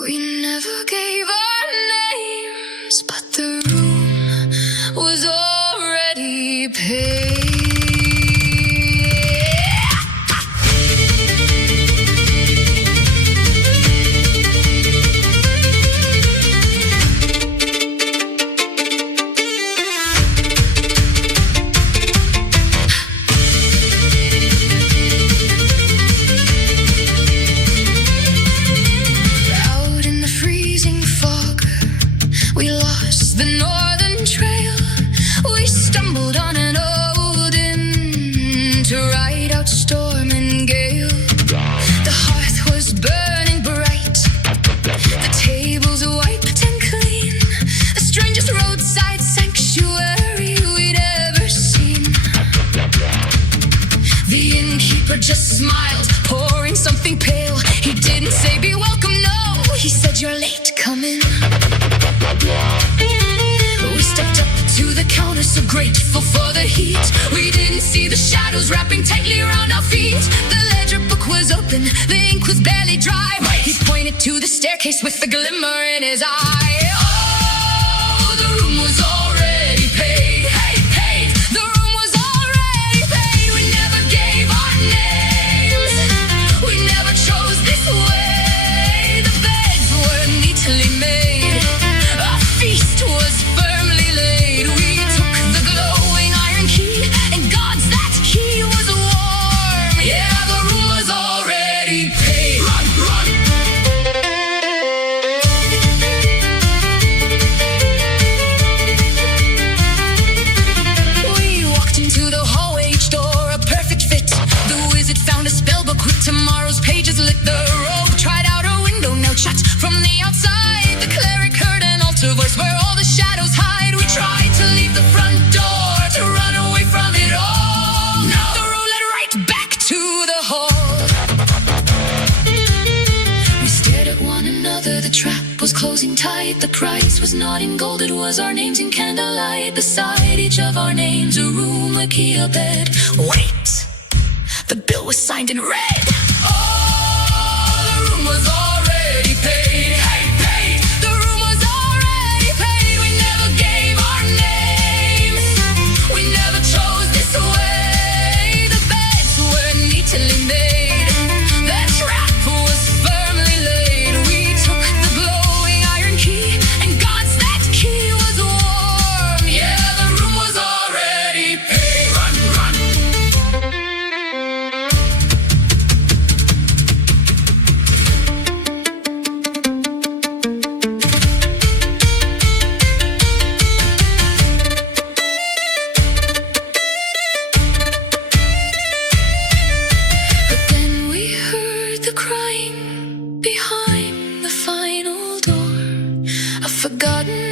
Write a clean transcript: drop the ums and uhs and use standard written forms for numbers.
We never gave our names, but the room was already paid. The northern trail, we stumbled on an old inn to ride out storm and gale. The hearth was burning bright, the tables wiped and clean, the strangest roadside sanctuary we'd ever seen. The innkeeper just smiled, pouring something pale. He didn't say be welcome, no, he said you're late, come in. We stepped up to the counter, so grateful for the heat. We didn't see the shadows wrapping tightly around our feet. The ledger book was open, the ink was barely dry. He pointed to the staircase with a glimmer in his eye. Oh, the room was already paid. Hey, paid. The room was already paid. We never gave our names, we never chose this way. The beds were neatly made, was firmly laid. We took the glowing iron key, and God's that key was warm. Yeah, the room was already paid. Run, run. We walked into the hallway, each door a perfect fit. The wizard found a spellbook with tomorrow's pages lit. The rogue tried out a window, now shut from the outside. The cleric heard an altar voice where all the shadows hide. We tried to leave the front door, to run away from it all. No, the road led right back to the hall. We stared at one another, the trap was closing tight. The price was not in gold, it was our names in candlelight. Beside each of our names, a room, a key, a bed. Wait, the bill was signed in red. Oh, the room was already paid. Hey, paid. The room was already paid. We never gave our names, we never chose this way. The beds were neatly made, the trap was firmly laid. We took the glowing iron key, and God's that key was warm. Yeah, the room was already paid. Run, run. But then we heard the crying behind the final door. A forgotten